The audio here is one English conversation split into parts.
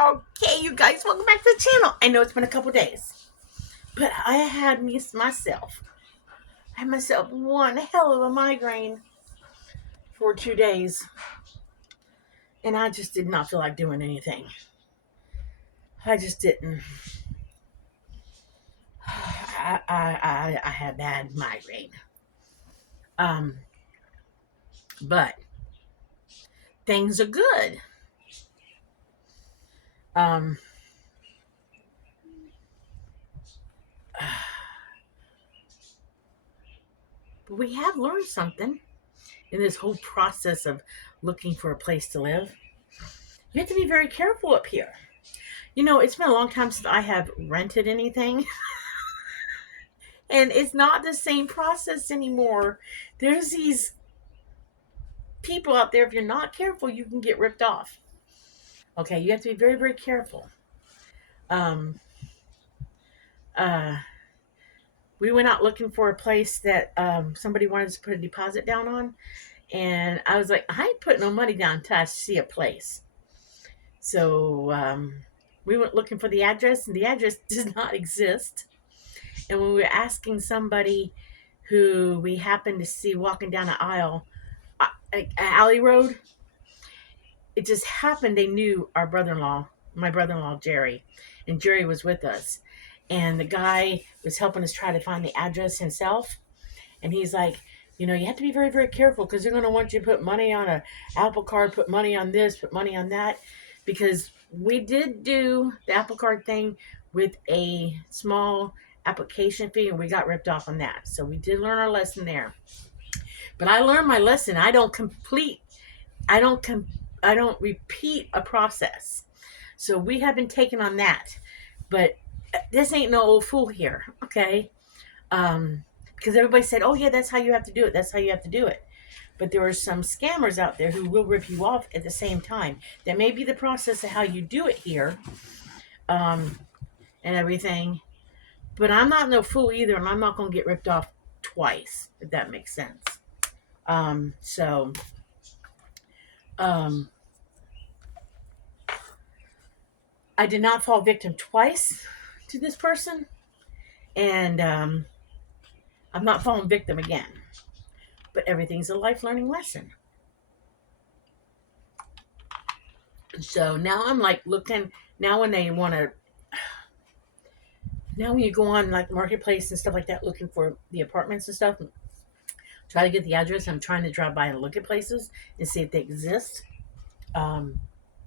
Okay, you guys, welcome back to the channel. I know it's been a couple days, but I had myself. I had myself one hell of a migraine for 2 days, and I just did not feel like doing anything. I just didn't. I had bad migraine. Um, but things are good. Um, but we have learned something in this whole process of looking for a place to live. You have to be very careful up here. You know, it's been a long time since I have rented anything. And it's not the same process anymore. There's these people out there, if you're not careful, you can get ripped off. Okay, you have to be very, very careful. Um, uh, we went out looking for a place that somebody wanted us to put a deposit down on. And I was like, I ain't putting no money down until I see a place. So we went looking for the address, and the address does not exist. And when we were asking somebody who we happened to see walking down an aisle, an alley road, it just happened they knew our brother-in-law, my brother-in-law Jerry, and Jerry was with us. And the guy was helping us try to find the address himself. And he's like, you know, you have to be very, very careful because they're going to want you to put money on a Apple Card, put money on this, put money on that. Because we did do the Apple Card thing with a small application fee, and we got ripped off on that. So we did learn our lesson there. But I learned my lesson. I don't com- I don't repeat a process. So we have been taking on that. But this ain't no old fool here, okay? Because everybody said, "Oh yeah, that's how you have to do it. That's how you have to do it." But there are some scammers out there who will rip you off at the same time. That may be the process of how you do it here, um, and everything. But I'm not no fool either, and I'm not going to get ripped off twice, if that makes sense. So um, I did not fall victim twice to this person, and I'm not falling victim again. But everything's a life learning lesson. So now I'm like looking. Now when they want to, now when you go on like marketplace and stuff like that, looking for the apartments and stuff, try to get the address. I'm trying to drive by and look at places and see if they exist, um,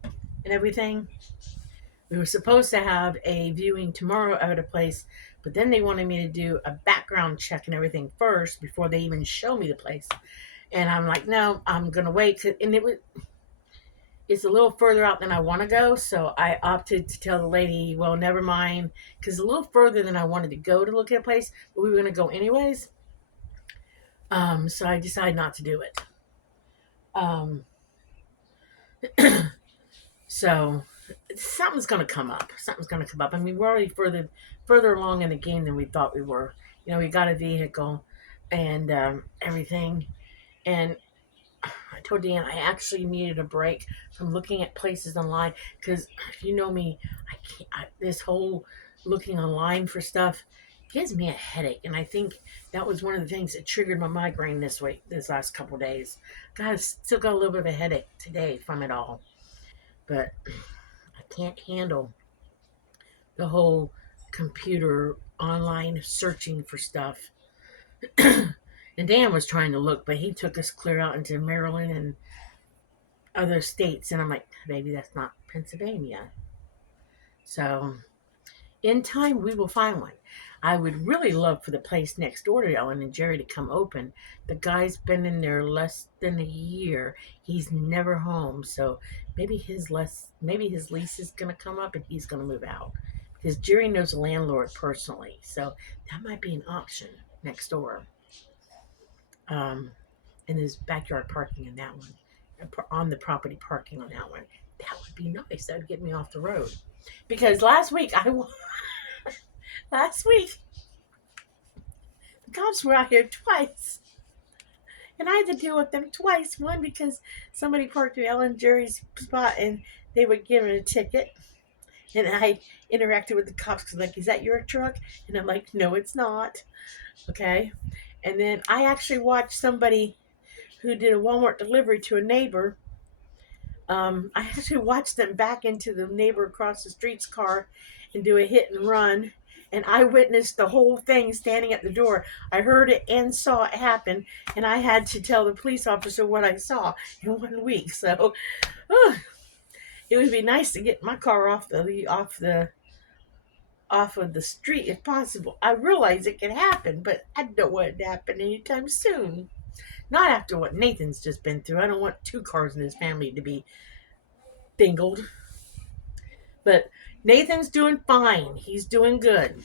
and everything. We were supposed to have a viewing tomorrow at a place, but then they wanted me to do a background check and everything first before they even show me the place. And I'm like, no, I'm gonna wait. And it's a little further out than I want to go, so I opted to tell the lady, well, never mind, because a little further than I wanted to go to look at a place, but we were gonna go anyways. So I decided not to do it. Um, so something's gonna come up. Something's gonna come up. I mean, we're already further along in the game than we thought we were. You know, we got a vehicle and everything, and I told Dan I actually needed a break from looking at places online because if you know me, I can't. This whole looking online for stuff gives me a headache, and I think that was one of the things that triggered my migraine this last couple of days. Still got a little bit of a headache today from it all, but I can't handle the whole computer online searching for stuff. And Dan was trying to look, but he took us clear out into Maryland and other states, and I'm like, baby, that's not Pennsylvania. So in time, we will find one. I would really love for the place next door to Ellen and Jerry to come open. The guy's been in there less than a year. He's never home, so maybe his lease is gonna come up and he's gonna move out. Because Jerry knows the landlord personally, so that might be an option next door. Um, and there's backyard parking in that one, on the property parking on that one. That would be nice. That would get me off the road. Because last week the cops were out here twice, and I had to deal with them twice. One because somebody parked in Ellen Jerry's spot and they would give him a ticket, And I interacted with the cops because, like, is that your truck? And I'm like, no, it's not. Okay. And then I actually watched somebody who did a Walmart delivery to a neighbor. I actually watched them back into the neighbor across the street's car and do a hit and run. And I witnessed the whole thing standing at the door. I heard it and saw it happen, and I had to tell the police officer what I saw in 1 week. So, uh, it would be nice to get my car off of the street if possible. I realize it can happen, but I don't want it to happen anytime soon. Not after what Nathan's just been through. I don't want two cars in his family to be dingled. But Nathan's doing fine. He's doing good.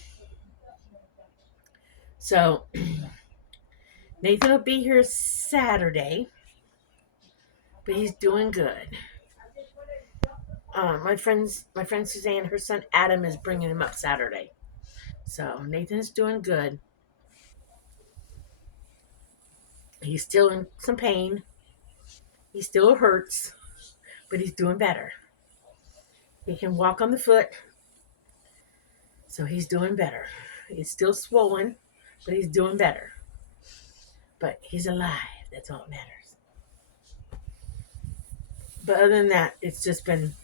So Nathan will be here Saturday, but he's doing good. My friend Suzanne, her son Adam is bringing him up Saturday. So Nathan's doing good. He's still in some pain. He still hurts, but he's doing better. He can walk on the foot, so he's doing better. He's still swollen, but he's doing better. But he's alive. That's all that matters. But other than that, it's just been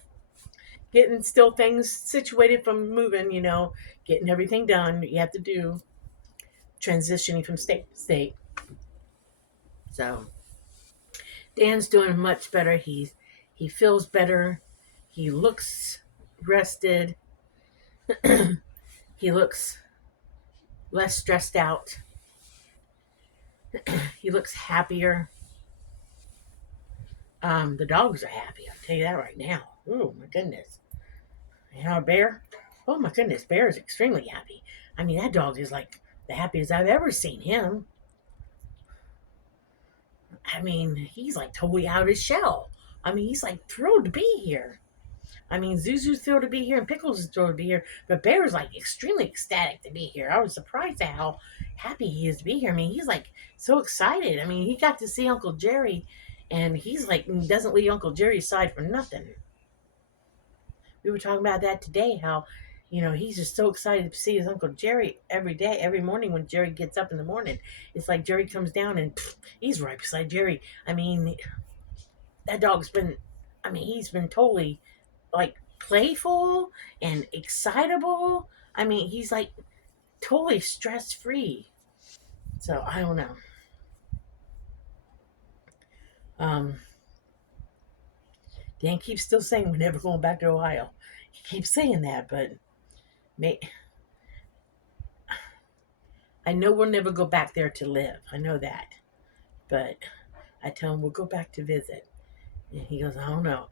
getting still things situated from moving, getting everything done that you have to do, transitioning from state to state. So Dan's doing much better. He feels better. He looks rested. He looks less stressed out. He looks happier. The dogs are happy. I'll tell you that right now. Oh my goodness. And our bear. Oh my goodness, Bear is extremely happy. I mean, that dog is like the happiest I've ever seen him. I mean, he's like totally out of his shell. I mean, he's like thrilled to be here. I mean, Zuzu's thrilled to be here and Pickles is thrilled to be here, but Bear's like extremely ecstatic to be here. I was surprised at how happy he is to be here. I mean, he's like so excited. I mean, he got to see Uncle Jerry, and he's like doesn't leave Uncle Jerry's side for nothing. We were talking about that today, how he's just so excited to see his Uncle Jerry every day, every morning when Jerry gets up in the morning. It's like Jerry comes down and he's right beside Jerry. I mean, that dog's been, I mean, he's been totally like playful and excitable. I mean, he's like totally stress free. So I don't know. Um, Dan keeps still saying we're never going back to Ohio. He keeps saying that, but may, I know we'll never go back there to live. I know that. But I tell him we'll go back to visit. And he goes, I don't know.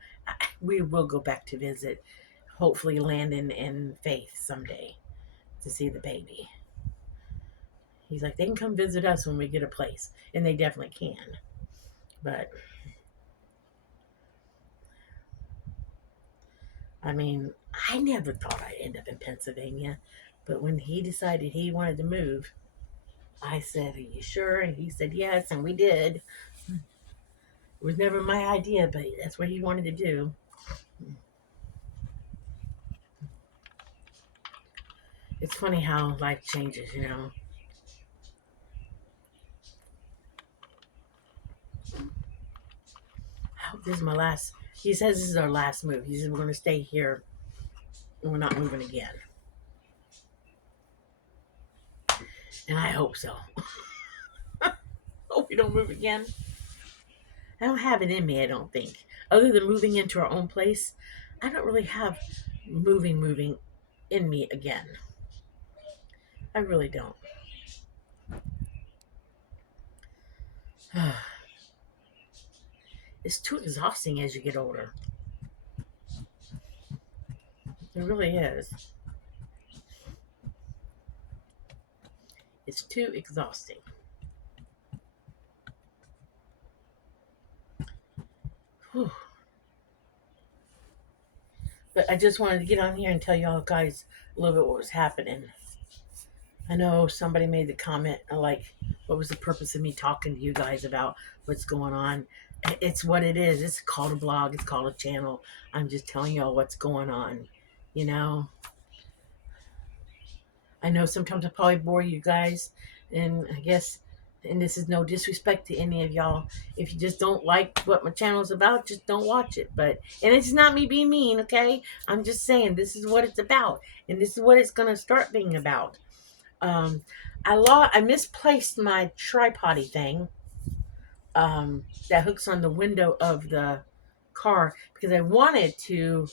We will go back to visit. Hopefully, Landon and Faith someday to see the baby. He's like, they can come visit us when we get a place. And they definitely can. But, I mean, I never thought I'd end up in Pennsylvania. But when he decided he wanted to move, I said, are you sure? And he said, yes. And we did. It was never my idea, but that's what he wanted to do. It's funny how life changes. I hope this is my last. He says this is our last move. He says we're going to stay here and we're not moving again. And I hope so. Hope we don't move again. I don't have it in me, I don't think. Other than moving into our own place, I don't really have moving in me again. I really don't. It's too exhausting as you get older. It really is. It's too exhausting. Whew. But I just wanted to get on here and tell y'all guys a little bit what was happening. I know somebody made the comment like, what was the purpose of me talking to you guys about what's going on? It's what it is. It's called a blog. It's called a channel. I'm just telling y'all what's going on. You know, I know sometimes I probably bore you guys, and I guess, and this is no disrespect to any of y'all. If you just don't like what my channel is about, just don't watch it. But and it's not me being mean, okay? I'm just saying this is what it's about, and this is what it's gonna start being about. Um, I misplaced my tripody thing that hooks on the window of the car because I wanted to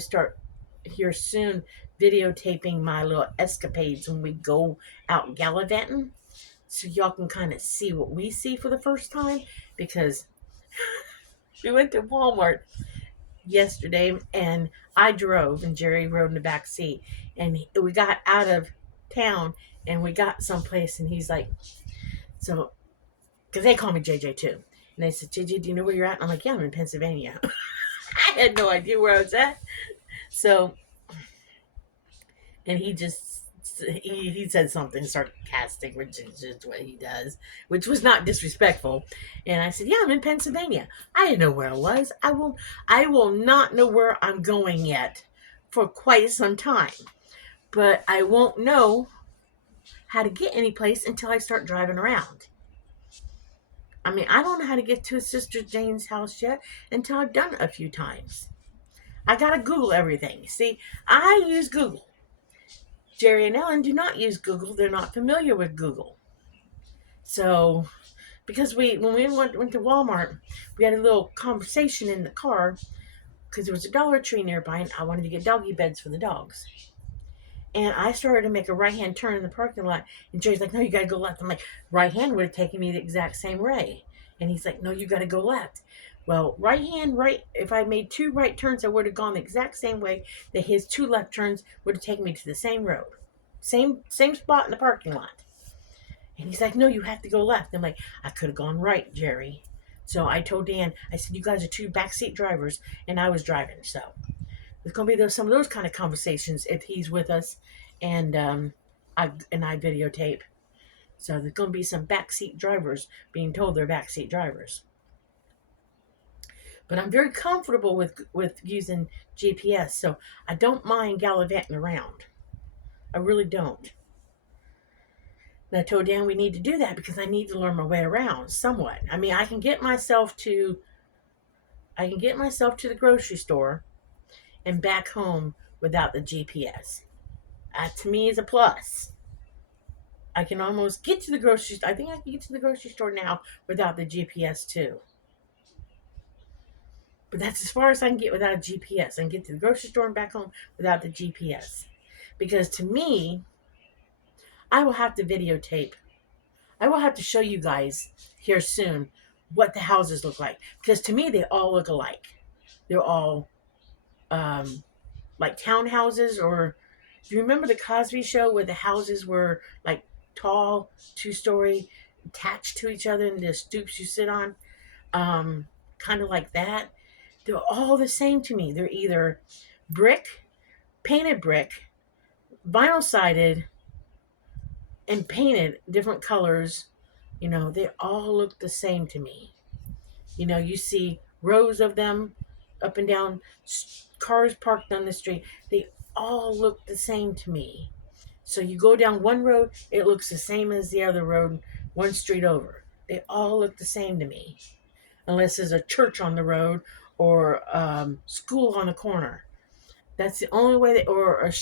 start here soon videotaping my little escapades when we go out gallivanting so y'all can kind of see what we see for the first time because we went to Walmart yesterday and I drove and Jerry rode in the back seat and we got out of town and we got someplace and he's like, so, because they call me JJ too. And they said, JJ, do you know where you're at? And I'm like, yeah, I'm in Pennsylvania. I had no idea where I was at. So, and he said something sarcastic, which is just what he does, which was not disrespectful. And I said, "Yeah, I'm in Pennsylvania." I didn't know where I was. I will not know where I'm going yet for quite some time. But I won't know how to get any place until I start driving around. I mean, I don't know how to get to Sister Jane's house yet until I've done it a few times. I gotta Google everything. See, I use Google. Jerry and Ellen do not use Google. They're not familiar with Google. So, because when we went to Walmart, we had a little conversation in the car because there was a Dollar Tree nearby and I wanted to get doggy beds for the dogs. And I started to make a right hand turn in the parking lot. And Jerry's like, no, you got to go left. I'm like, right hand would have taken me the exact same way. And he's like, no, you got to go left. Well, right hand, right. If I made two right turns, I would have gone the exact same way that his two left turns would have taken me to the same road. Same spot in the parking lot. And he's like, no, you have to go left. I'm like, I could have gone right, Jerry. So I told Dan, I said, you guys are two backseat drivers, and I was driving. So there's going to be some of those kind of conversations if he's with us, and I videotape. So there's going to be some backseat drivers being told they're backseat drivers. But I'm very comfortable with using GPS, so I don't mind gallivanting around. I really don't. And I told Dan we need to do that because I need to learn my way around somewhat. I mean, I can get myself to the grocery store and back home without the GPS. That to me is a plus. I can almost get to the grocery store. I think I can get to the grocery store now without the GPS too. But that's as far as I can get without a GPS. I can get to the grocery store and back home without the GPS. Because to me, I will have to videotape. I will have to show you guys here soon what the houses look like. Because to me, they all look alike. They're all um, like townhouses, or do you remember the Cosby Show where the houses were like tall, 2-story, attached to each other, and the stoops you sit on? Kind of like that. They're all the same to me. They're either brick, painted brick, vinyl sided, and painted different colors. They all look the same to me. You see rows of them up and down, cars parked on the street. They all look the same to me. So you go down one road, it looks the same as the other road, one street over. They all look the same to me, unless there's a church on the road or school on the corner. That's the only way or a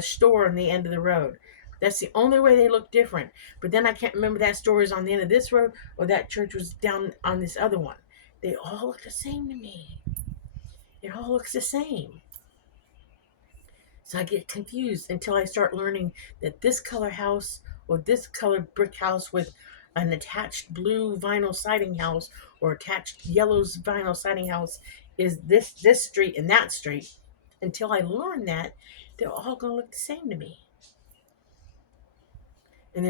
store on the end of the road. That's the only way they look different. But then I can't remember that store is on the end of this road or that church was down on this other one. They all look the same to me. It all looks the same. So I get confused until I start learning that this color house or this color brick house with an attached blue vinyl siding house or attached yellow vinyl siding house is this street and that street. Until I learn that, they're all going to look the same to me. And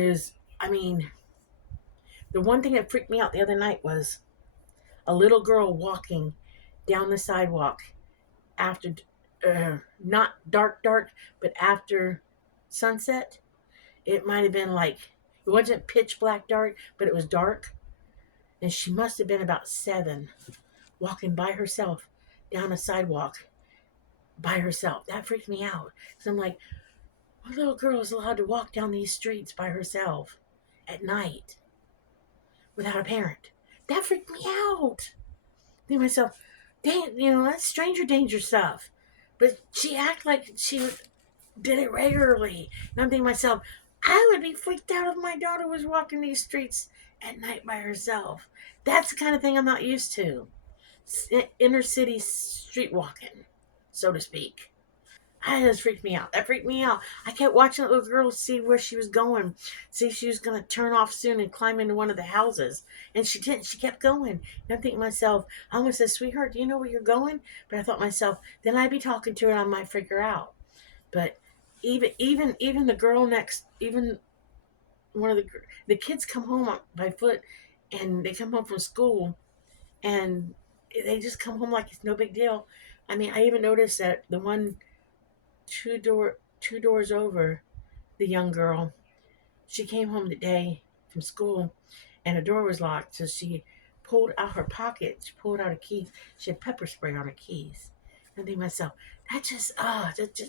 the one thing that freaked me out the other night was a little girl walking down the sidewalk after, not dark, but after sunset. It might have been like, it wasn't pitch black dark, but it was dark. And she must have been about 7, walking by herself down a sidewalk by herself. That freaked me out. So I'm like, what little girl is allowed to walk down these streets by herself at night without a parent? That freaked me out. I think to myself, dang, that's stranger danger stuff. But she acted like she did it regularly. And I'm thinking to myself, I would be freaked out if my daughter was walking these streets at night by herself. That's the kind of thing I'm not used to. Inner city street walking, so to speak. That just freaked me out. That freaked me out. I kept watching that little girl to see where she was going, see if she was going to turn off soon and climb into one of the houses. And she didn't. She kept going. And I'm thinking to myself, I almost said, sweetheart, do you know where you're going? But I thought to myself, then I'd be talking to her and I might freak her out. But even the girl next, even one of the kids come home by foot, and they come home from school, and they just come home like it's no big deal. I mean, I even noticed that the one two doors over, the young girl, she came home today from school, and the door was locked, so she pulled out her pocket. She pulled out her keys. She had pepper spray on her keys. And I think to myself,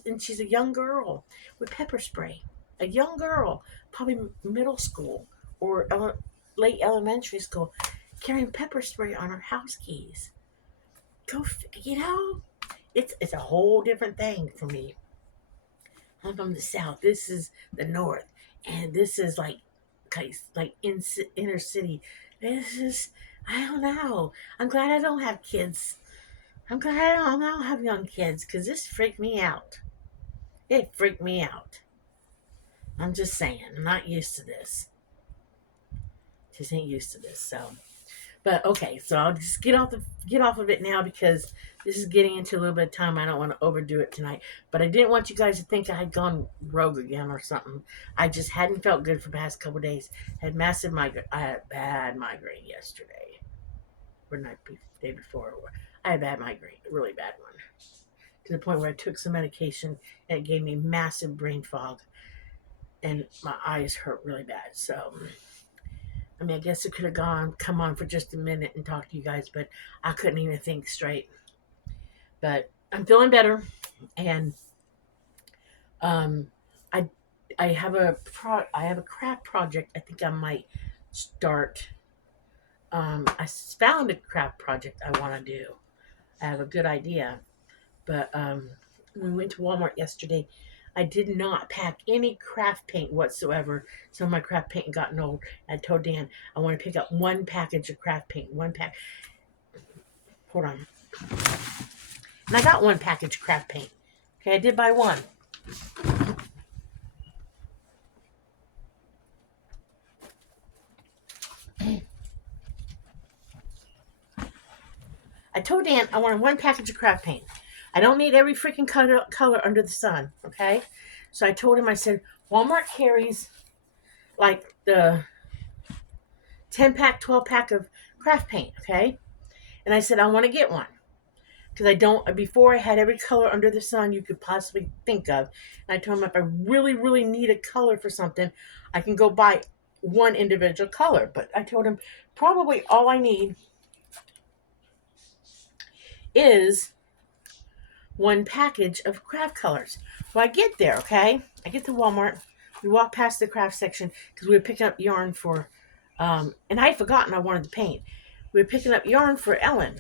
and she's a young girl with pepper spray. A young girl, probably middle school or late elementary school, carrying pepper spray on her house keys. It's a whole different thing for me. I'm from the south. This is the north, and this is like inner city. This is, I don't know. I'm glad I don't have kids. I'm glad I don't have young kids because this freaked me out. It freaked me out. I'm just saying. I'm not used to this. Just ain't used to this. So, but okay. So I'll just get off of it now because this is getting into a little bit of time. I don't want to overdo it tonight. But I didn't want you guys to think I had gone rogue again or something. I just hadn't felt good for the past couple of days. Had massive migraine. I had a bad migraine yesterday or day before. I had a bad migraine, a really bad one, to the point where I took some medication and it gave me massive brain fog and my eyes hurt really bad. So, I mean, I guess it could have come on for just a minute and talked to you guys, but I couldn't even think straight. But I'm feeling better, and um, I I have a craft project. I think I might start. I found a craft project I want to do. I have a good idea, but when we went to Walmart yesterday, I did not pack any craft paint whatsoever. Some of my craft paint had gotten old. I told Dan I want to pick up one package of craft paint. One pack. Hold on. And I got one package of craft paint. Okay, I did buy one. I told Dan I wanted one package of craft paint. I don't need every freaking color under the sun. Okay, so I told him, I said, Walmart carries like the 10-pack, 12-pack of craft paint. Okay, and I said I want to get one. Because I don't, before I had every color under the sun you could possibly think of. And I told him if I really, really need a color for something, I can go buy one individual color. But I told him probably all I need is one package of craft colors. Well, I get there, okay? I get to Walmart. We walk past the craft section because we were picking up yarn for, and I had forgotten I wanted the paint. We were picking up yarn for Ellen.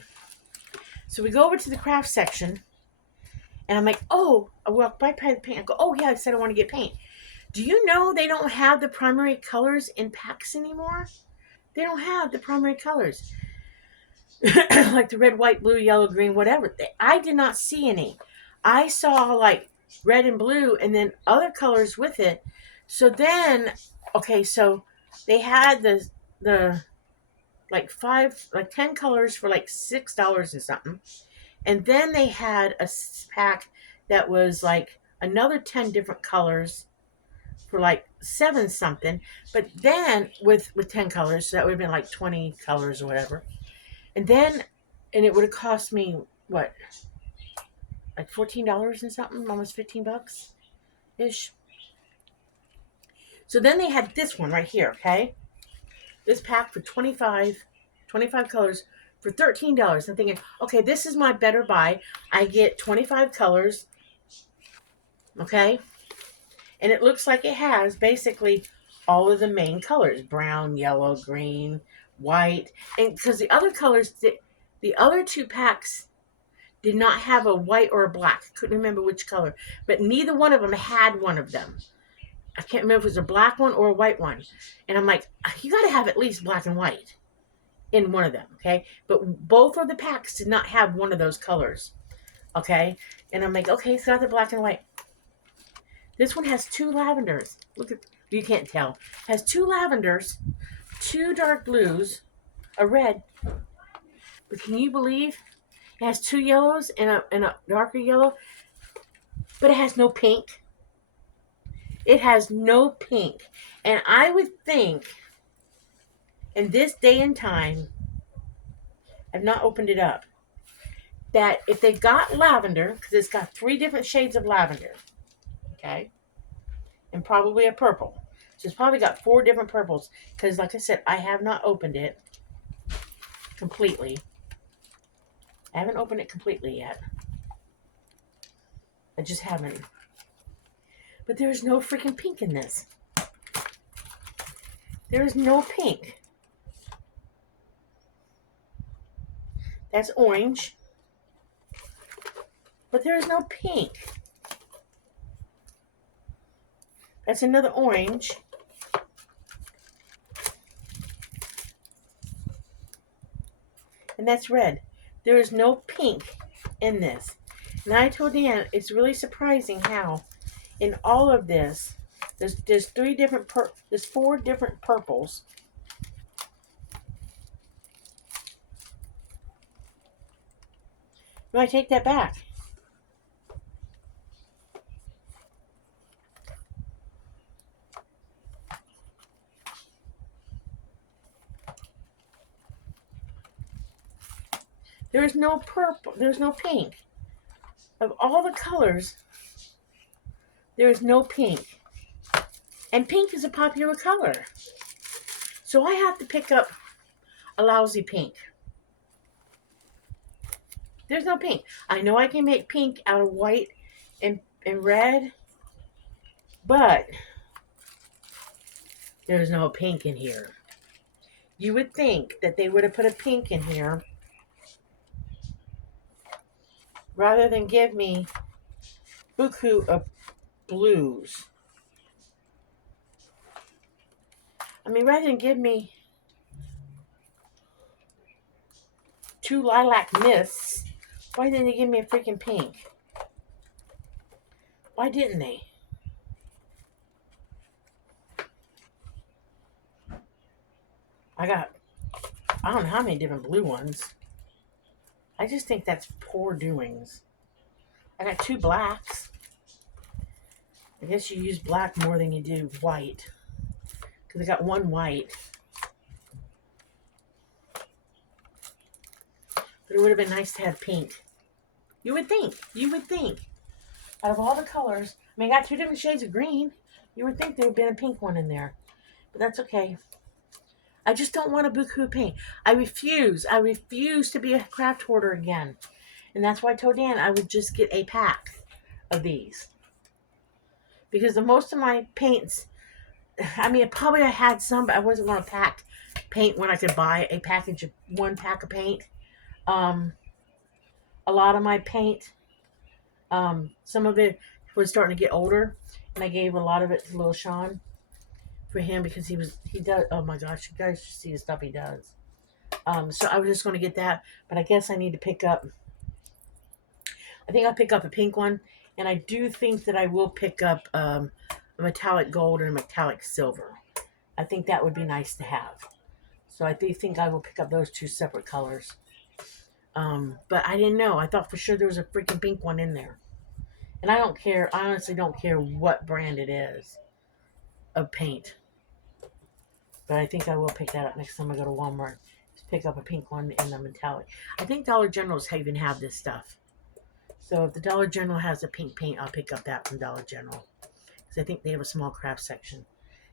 So we go over to the craft section, and I'm like, oh, I walk by the paint. I go, oh, yeah, I said I want to get paint. Do you know they don't have the primary colors in packs anymore? They don't have the primary colors. Like the red, white, blue, yellow, green, whatever. I did not see any. I saw like red and blue and then other colors with it. So then, okay, so they had the like 10 colors for like $6 and something. And then they had a pack that was like another 10 different colors for like 7 something. But then with 10 colors, so that would have been like 20 colors or whatever. And it would have cost me what? Like $14 and something, almost $15 ish. So then they had this one right here, okay? This pack for 25 colors for $13. I'm thinking, okay, this is my better buy. I get 25 colors, okay? And it looks like it has basically all of the main colors: brown, yellow, green, white. And because the other colors, the other two packs did not have a white or a black. Couldn't remember which color. But neither one of them had one of them. I can't remember if it was a black one or a white one. And I'm like, you got to have at least black and white in one of them, okay? But both of the packs did not have one of those colors, okay? And I'm like, okay, it's got the black and white. This one has two lavenders. Look at, you can't tell. Has two lavenders, two dark blues, a red. But can you believe it has two yellows and a darker yellow? But it has no pink. It has no pink. And I would think in this day and time, I've not opened it up, that if they got lavender, because it's got 3 different shades of lavender, okay, and probably a purple. So it's probably got 4 different purples, because like I said, I have not opened it completely. I haven't opened it completely yet. I just haven't. But there's no freaking pink in this. There is no pink. That's orange. But there is no pink. That's another orange. And that's red. There is no pink in this. And I told Dan, it's really surprising how in all of this, there's 4 different purples. No, I take that back. There's no purple. There's no pink. Of all the colors, there is no pink. And pink is a popular color. So I have to pick up a lousy pink. There's no pink. I know I can make pink out of white and red, but there's no pink in here. You would think that they would have put a pink in here rather than give me buku of blues. I mean, rather than give me 2 lilac mists, why didn't they give me a freaking pink? Why didn't they? I don't know how many different blue ones. I just think that's poor doings. I got 2 blacks. I guess you use black more than you do white. Because I got 1 white. But it would have been nice to have pink. You would think. Out of all the colors, I mean, I got 2 different shades of green. You would think there would have been a pink one in there. But that's okay. I just don't want a buku pink. I refuse. I refuse to be a craft hoarder again. And that's why I told Dan I would just get a pack of these. Because the most of my paints, I mean, probably I had some, but I wasn't going to pack paint when I could buy a package of 1 pack of paint. A lot of my paint, some of it was starting to get older, and I gave a lot of it to little Sean for him because he does, oh my gosh, you guys should see the stuff he does. So I was just going to get that, but I guess I need to pick up, I think I'll pick up a pink one, and I do think that I will pick up a metallic gold and a metallic silver. I think that would be nice to have. So I do think I will pick up those 2 separate colors. But I didn't know. I thought for sure there was a freaking pink one in there. And I don't care. I honestly don't care what brand it is of paint. But I think I will pick that up next time I go to Walmart. Just pick up a pink one in the metallic. I think Dollar Generals even have this stuff. So if the Dollar General has a pink paint, I'll pick up that from Dollar General. Because I think they have a small craft section.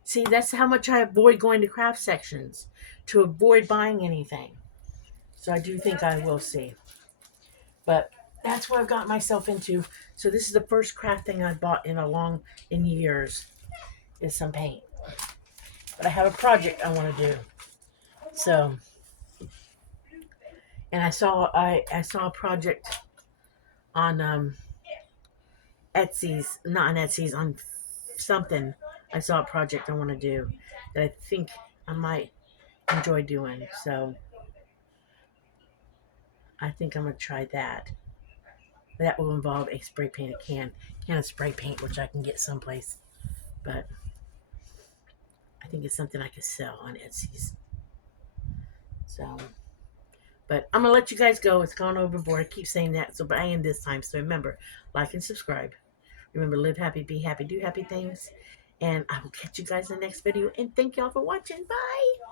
See, that's how much I avoid going to craft sections. To avoid buying anything. So I do think I will see. But that's what I've got myself into. So this is the first craft thing I bought in years is some paint. But I have a project I want to do. So and I saw a project on Etsy's, not on Etsy's, on something. I saw a project I want to do that I think I might enjoy doing. So I think I'm gonna try that. That will involve a spray painted can of spray paint, which I can get someplace. But I think it's something I could sell on Etsy's. So, but I'm gonna let you guys go. It's gone overboard. I keep saying that, so but I am this time. So remember, like and subscribe. Remember, live happy, be happy, do happy things. And I will catch you guys in the next video. And thank y'all for watching. Bye.